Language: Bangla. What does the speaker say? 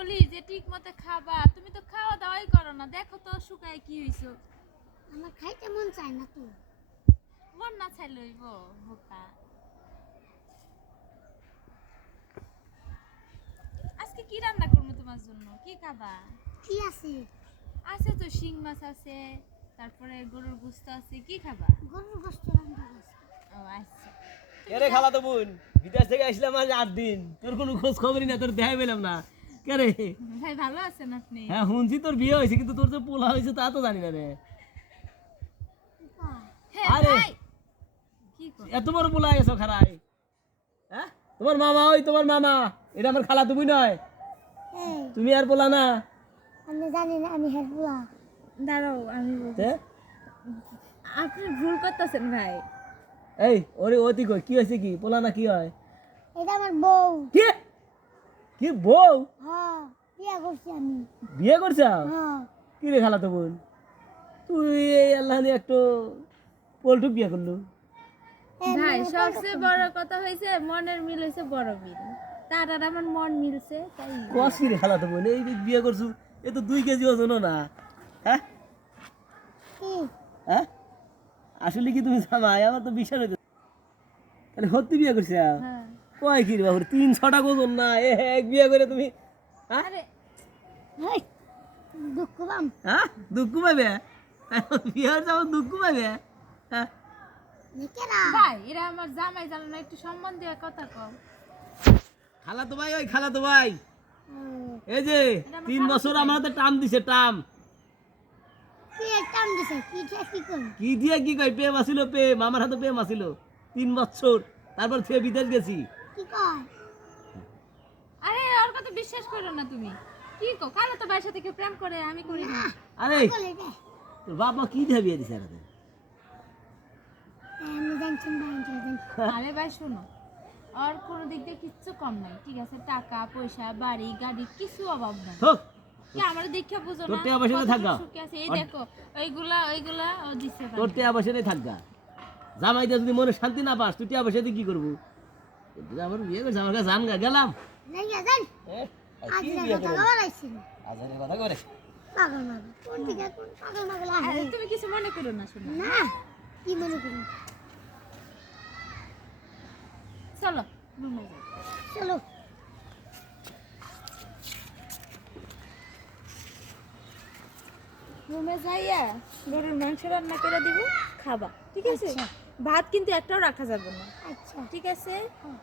বলি যে ঠিক মতো খাবা, তুমি তো খাওয়া দাওয়াই করো না। দেখো তো শুকায় কি হইছো। আমার খাইতে মন চায় না তো। মন না চাই লইব বোকা। আজকে কি রান্না করবো তোমার জন্য? কি খাবা? কি আছে? আছে তো শিং মাছ আছে, তারপরে গরুর গোশত আছে। কি খাবা? গরুর গোশত রান্না আছে। ও আচ্ছা। কেরে খালা তো বোন, বিদেশ থেকে আসলাম আজ 8 দিন, তোর কোনো খোঁজ খবরই না, তোর দেখাই পেলাম না। কেরে? ভাই ভালো আছেন আপনি? হ্যাঁ শুনছি তোর বিয়ে হয়েছে, কিন্তু তোর যে পোলা হয়েছে তা তো জানি না রে। হ্যাঁ আরে ভাই। কি কর? এত বড় পোলা গেছো খারাই। হ্যাঁ তোমার মামা, ওই তোমার মামা, এটা আমার খালা তুমি নয়, এই তুমি আর পোলা না। আমি জানি না আমি হেলপুলা। দাঁড়াও আমি বলছি। তে? আপনি ভুল করতেছেন ভাই। এই ওরে অতি কই, কি হয়েছে? কি পোলা না কি হয়? এটা আমার বউ। কি কি বউ? হ্যাঁ, বিয়া করছি আমি। বিয়ে করছ? হ্যাঁ। কি রে খালা তো বোন, তুই এই আল্লাহ নিয়ে একটু পোলটুক বিয়ে করলু। ভাই সবচেয়ে বড় কথা হয়েছে মনের মিল হয়েছে বড় মিল। তার আর আমার মন মিলছে তাই। কস কি রে খালা তো বোন, এই যে বিয়ে করছু, এ তো 2 কেজি ওজনও না। হ্যাঁ কি? হ্যাঁ আসলে কি তুমি জামাই? আমার তো বিশ্বাস হইতে, তাহলে সত্যি বিয়ে করছে? হ্যাঁ। কয় কি রে বাবু, 3-6টা ওজন না, এক বিয়ে করে তুমি? হ্যাঁ আরে এই দুঃখ পাম। হ্যাঁ দুঃখ পাবে? বিয়ে যাও দুঃখ পাবে? হ্যাঁ নেকেরা। ভাই এরা আমার জামাই জানো না, একটু সম্মান দিয়ে কথা কও। খালা তো ভাই, ওই খালা তো ভাই, হুম, এই যে 3 বছর আমার হাতে টাম দিছে, টাম। কি টান দিছে? কি ঠিক কি কই? কি দিয়ে কি কই, প্রেম আসিল, প্রেম আমার হাতে প্রেম আসিল 3 বছর, তারপর থেকে বিদেশ গেছি। কি কয়? আরে ওর কথা বিশ্বাস করো না তুমি। কি কও? কালো তো ভাইয়ের সাথে কেউ প্রেম করে, আমি করি না। আরে বলে দে। তোর বাবা কি দিয়ে বিয়ে দিছে হাতে? আমি জানছি না জানছি। আরে ভাই শোনো, আর কোনো দিক দিয়ে কিচ্ছু কম নাই, ঠিক আছে? টাকা পয়সা বাড়ি গাড়ি কিছু অভাব নাই। হোক কি আমার দেখা বুঝো তোর না? টাকা পয়সা কত থাকবা। সুখে আছে, এই দেখো ওইগুলা ও দিছে তোর ভাই। টিয়া পয়সা নেই থাকবা, জামাই দিয়ে যদি মনে শান্তি না পাস, তুই টিয়া পয়সা দিয়ে কি করবো? আমার বিয়ে করছে, আমার কাছে জান গা গেলাম। নাই জান। আজ কি না বিয়ে কথা করে? বলাইছি। আজানের কথা করে। পাগল মাগল। কোন দিকে কোন পাগল মাগল আরে আসে? তুমি কিছু মনে করো না, শোনো। না। কি মনে করি? চলো রুমে যাই। চলো। রুমে যাইয়া গরুর মাংস রান্না করে দিব, খাবা, ঠিক আছে? আচ্ছা। ভাত কিন্তু একটাও রাখা যাবে না, আচ্ছা। ঠিক আছে? হ্যাঁ।